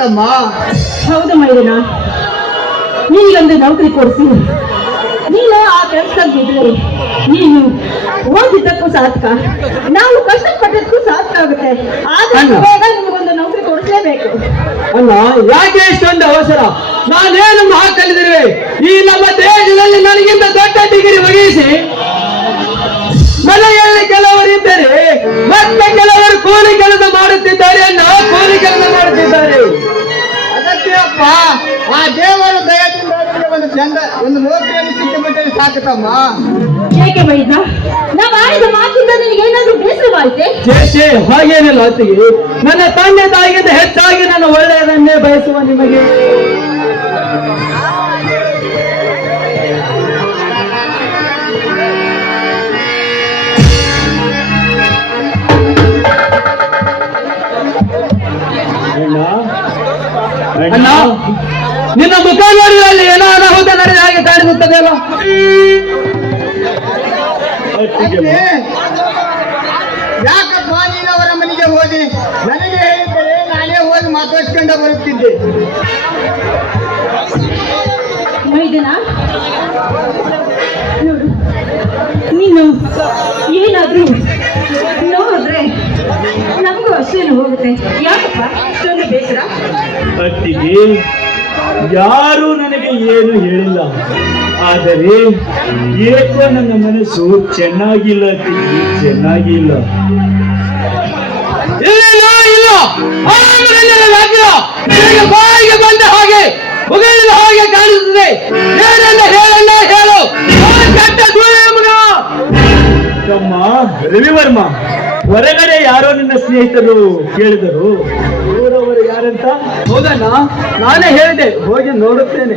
ತಮ್ಮ. ಹೌದು ಮೈದನ, ನಿನಗೊಂದು ನೌಕರಿ ಕೊಡಿಸಿ ನೀನು ಆ ಕೆಲಸದಾಗಿದ್ರೆ ನೀನು ಓದಿದ್ದಕ್ಕೂ ಸಾರ್ಥಕ, ನಾವು ಕಷ್ಟಪಟ್ಟದಕ್ಕೂ ಸಾರ್ಥಕ ಆಗುತ್ತೆ. ಆದ್ರೆ ಬೇಗ ನಿಮಗೊಂದು ನೌಕರಿ ಕೊಡಿಸಲೇಬೇಕು. ಅಲ್ಲ, ಯಾಕೆ ಇಷ್ಟೊಂದು ಅವಸರ? ನಾನೇನು ಕಲಿದಿರುವೆ? ಈ ನಮ್ಮ ದೇಶದಲ್ಲಿ ನನಗಿಂತ ದೊಡ್ಡ ಡಿಗ್ರಿ ಒಗಿಸಿ ಮನೆಯಲ್ಲಿ ಕೆಲವರಿದ್ದರೆ ಮತ್ತೆ ಕೆಲವರು ಕೂಲಿ ಕೆಲಸ ಮಾಡುತ್ತಿದ್ದಾರೆ, ನಾವು ಕೂಲಿ ಕೆಲಸ ಮಾಡುತ್ತಿದ್ದಾರೆ. ಅದಕ್ಕೆ ಅಪ್ಪ, ಆ ದೇವರು ದಯದಿಂದ ಒಂದು ನೌಕರಿಯನ್ನು ಸಿಕ್ಕಿಬಿಟ್ಟರೆ ಸಾಕುತ್ತಮ್ಮ. ಏಕೆ ವೈದ, ನಾವು ಆಡಿದ ಮಾತಿಂದ ನಿನಗೆ ಏನಾದ್ರೂ ಬೇಸರವಾಯಿತೆ? ಚೇಚೆ, ಹಾಗೇನಿಲ್ಲ ಅತ್ತಿಗೆ. ನನ್ನ ತಂದೆ ತಾಯಿಗಿಂತ ಹೆಚ್ಚಾಗಿ ನನ್ನ ಒಳ್ಳೆಯದನ್ನೇ ಬಯಸುವ ನಿಮಗೆ ಅಣ್ಣ, ನಿನ್ನ ಮುಖ ನೋಡಿದಲ್ಲಿ ಏನೋ ಅನಾಹುತ ನಡೆದ ಹಾಗೆ ಕಾಣಿಸುತ್ತದೆ ಅಲ್ಲ? ಯಾಕಪ್ಪ ನೀನವರ ಮನೆಗೆ ಹೋಗಿ ನನಗೆ ಹೇಳಿದ್ದರೆ ನಾನೇ ಹೋಗಿ ಮಾತಾಡ್ಸ್ಕೊಂಡು ಬರುತ್ತಿದ್ದೆ. ಮೈದನ, ನೋಡು, ನೀನು ಏನಾದ್ರೂ ನೋಡಿದ್ರೆ ನಮಗೂ ಅಷ್ಟೇನು ಹೋಗುತ್ತೆ. ಯಾಕಪ್ಪ ಇಷ್ಟೊಂದು ಬೇಸರ? ಅತ್ತಿಗೆ, ಯಾರೂ ನನಗೆ ಏನು ಹೇಳಿಲ್ಲ, ಆದರೆ ಏಕೋ ನನ್ನ ಮನಸ್ಸು ಚೆನ್ನಾಗಿಲ್ಲ ಅತ್ತಿಗೆ, ಚೆನ್ನಾಗಿಲ್ಲ. ಬಾಯಿಗೆ ಬಂದ ಹಾಗೆ ಮುಗಿದ ಹಾಗೆ ಕಾಣಿಸುತ್ತದೆ. ಹೇಳಣ್ಣ ಹೇಳು. ತಮ್ಮ ರವಿವರ್ಮ, ಹೊರಗಡೆ ಯಾರೋ ನಿನ್ನ ಸ್ನೇಹಿತರು ಕೇಳಿದರು, ಊರವರು ಯಾರಂತ? ಹೌದಣ್ಣ, ನಾನೇ ಹೇಳಿದೆ, ಹೋಗಿ ನೋಡುತ್ತೇನೆ.